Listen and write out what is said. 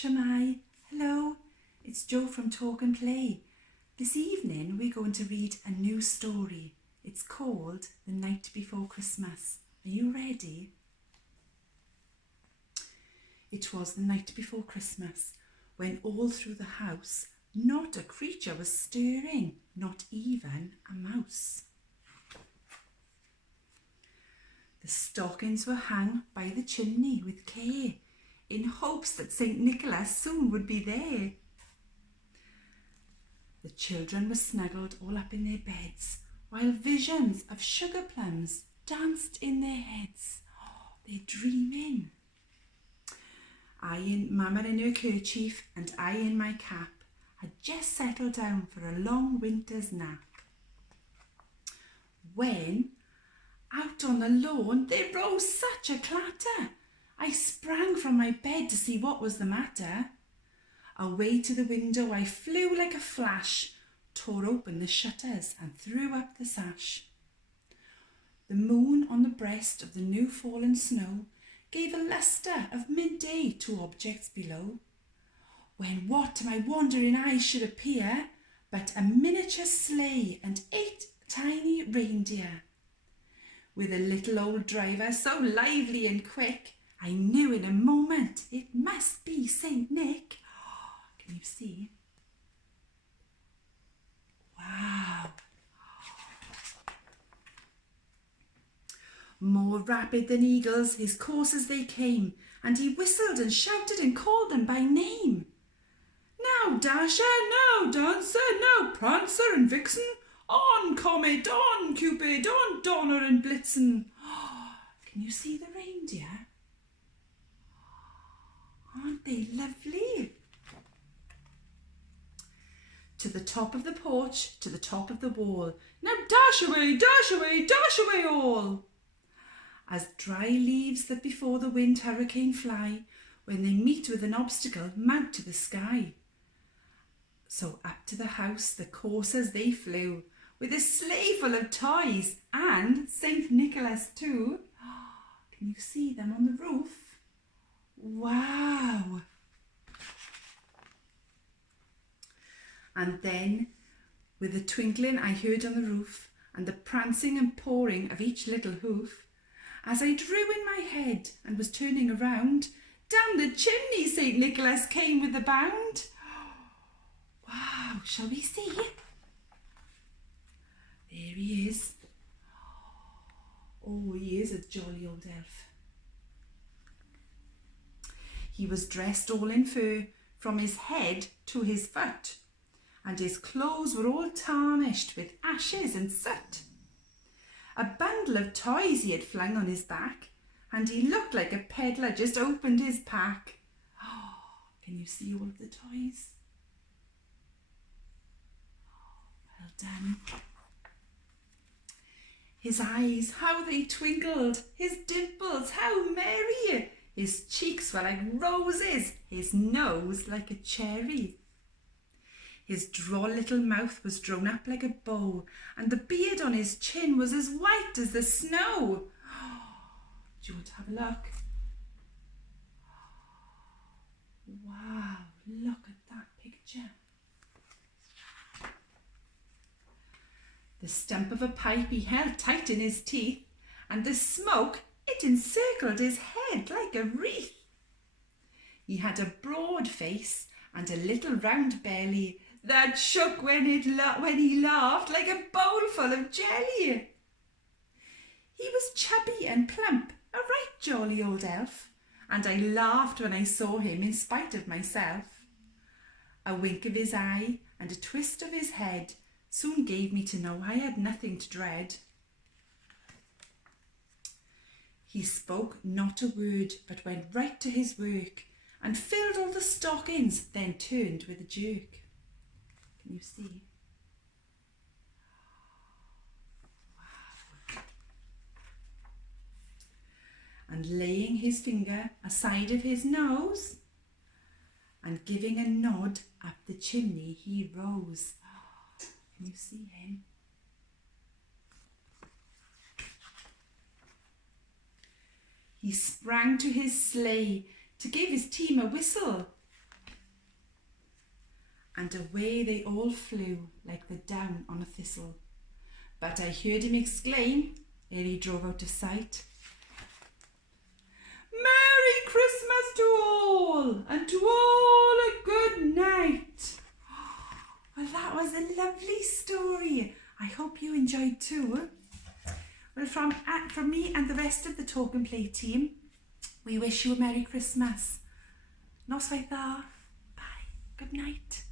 Shemai, hello, it's Jo from Talk and Play. This evening we're going to read a new story. It's called The Night Before Christmas. Are you ready? It was the night before Christmas, when all through the house not a creature was stirring, not even a mouse. The stockings were hung by the chimney with care, in hopes that St. Nicholas soon would be there. The children were snuggled all up in their beds, while visions of sugar plums danced in their heads. Oh, they're dreaming. I in Mama in her kerchief and I in my cap had just settled down for a long winter's nap, when out on the lawn there rose such a clatter. I sprang from my bed to see what was the matter. Away to the window I flew like a flash, tore open the shutters and threw up the sash. The moon on the breast of the new fallen snow gave a lustre of midday to objects below, when what to my wondering eyes should appear but a miniature sleigh and 8 tiny reindeer. With a little old driver so lively and quick, I knew in a moment it must be St. Nick. Oh, can you see? Wow. More rapid than eagles, his coursers they came, and he whistled and shouted and called them by name. Now Dasher, now Dancer, now Prancer and Vixen, on Comet, on Cupid, on Donner and Blitzen. Oh, can you see the reindeer? Aren't they lovely? To the top of the porch, to the top of the wall. Now dash away, dash away, dash away all. As dry leaves that before the wind hurricane fly, when they meet with an obstacle, mount to the sky. So up to the house the coursers they flew, with a sleigh full of toys, and St. Nicholas too. Can you see them on the roof? Wow! And then, with the twinkling I heard on the roof, and the prancing and pawing of each little hoof, as I drew in my head and was turning around, down the chimney St. Nicholas came with a bound. Wow, shall we see? There he is. Oh, he is a jolly old elf. He was dressed all in fur, from his head to his foot, and his clothes were all tarnished with ashes and soot. A bundle of toys he had flung on his back, and he looked like a peddler just opened his pack. Oh, can you see all of the toys? Oh, well done. His eyes, how they twinkled, his dimples, how merry. His cheeks were like roses, his nose like a cherry. His droll little mouth was drawn up like a bow, and the beard on his chin was as white as the snow. Do you want to have a look? Wow, look at that picture. The stump of a pipe he held tight in his teeth, and the smoke, it encircled his head like a wreath. He had a broad face and a little round belly that shook when he laughed like a bowl full of jelly. He was chubby and plump, a right jolly old elf, and I laughed when I saw him in spite of myself. A wink of his eye and a twist of his head soon gave me to know I had nothing to dread. He spoke not a word, but went right to his work, and filled all the stockings, then turned with a jerk. Can you see? Wow. And laying his finger aside of his nose, and giving a nod up the chimney he rose. Can you see him? He sprang to his sleigh to give his team a whistle, and away they all flew like the down on a thistle. But I heard him exclaim, ere he drove out of sight, "Merry Christmas to all, and to all a good night." Well, that was a lovely story. I hope you enjoyed too. Well, from me and the rest of the Talk and Play team, we wish you a Merry Christmas. Noswaith dda. Bye. Good night.